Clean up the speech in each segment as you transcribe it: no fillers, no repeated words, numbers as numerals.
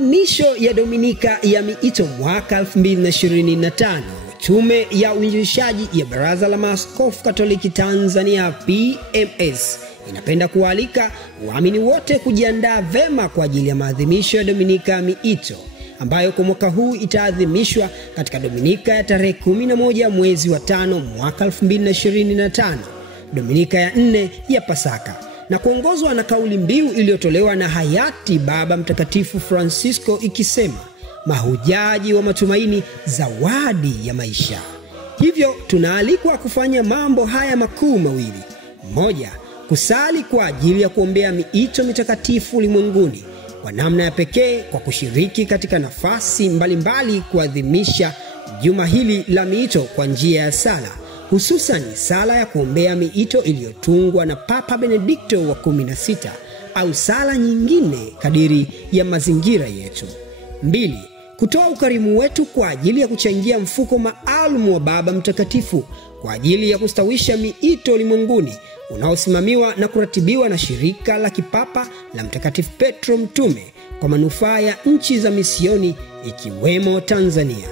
maadhimisho ya Dominika ya Miito mwaka 2025, Tume ya Uinjilishaji ya Baraza la Maaskofu Katoliki Tanzania PMS inapenda kualika waamini wote kujiandaa vema kwa ajili ya maadhimisho ya Dominika ya Miito ambayo kwa mwaka huu itaadhimishwa katika Dominika ya tarehe 11 mwezi wa 5 mwaka 2025, Dominika ya 4 ya Pasaka, na kuongozwa na kauli mbiu iliyotolewa na hayati Baba Mtakatifu Francisco ikisema, mahujaji wa matumaini, zawadi ya maisha. Hivyo tunaalikwa kufanya mambo haya makuu mawili. Moja, kusali kwa ajili ya kuombea miito mitakatifu ulimwenguni kwa namna ya pekee kwa kushiriki katika nafasi mbalimbali kuadhimisha juma hili la miito kwa njia ya sala, hususan sala ya kuombea miito iliyotungwa na Papa Benedikto wa 16 au sala nyingine kadiri ya mazingira yetu. 2, kutoa ukarimu wetu kwa ajili ya kuchangia mfuko maalum wa Baba Mtakatifu kwa ajili ya kustawisha miito ulimwenguni unaosimamiwa na kuratibiwa na Shirika la Kipapa la Mtakatifu Petro Mtume kwa manufaa ya nchi za misioni ikiwemo Tanzania.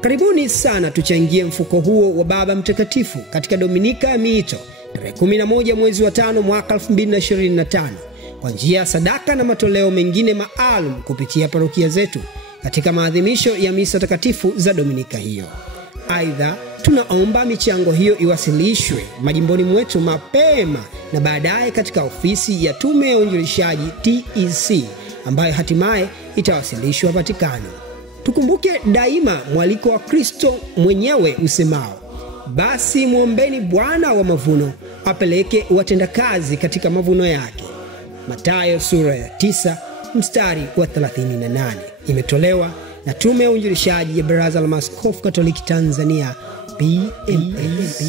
Karibuni sana tuchangie mfuko huo wa Baba Mtakatifu katika Dominika ya Miito tarehe 11 mwezi wa 5 mwaka 2025 kwa njia ya sadaka na matoleo mengine maalum kupitia parokia zetu katika maadhimisho ya misa takatifu za Dominika hiyo. Aidha, tunaomba michango hiyo iwasilishwe majimboni mwetu mapema na baadaye katika ofisi ya Tume ya Uinjilishaji TEC ambayo hatimaye itawasilishwa Vatikano. Tukumbuke daima mwaliko wa Kristo mwenyewe usemao, basi muombeni Bwana wa mavuno apeleke watendakazi katika mavuno yake. Mathayo sura ya 9 mstari wa 38. Imetolewa na Tume ya Uinjilishaji ya Baraza la Maaskofu Katoliki Tanzania PMS.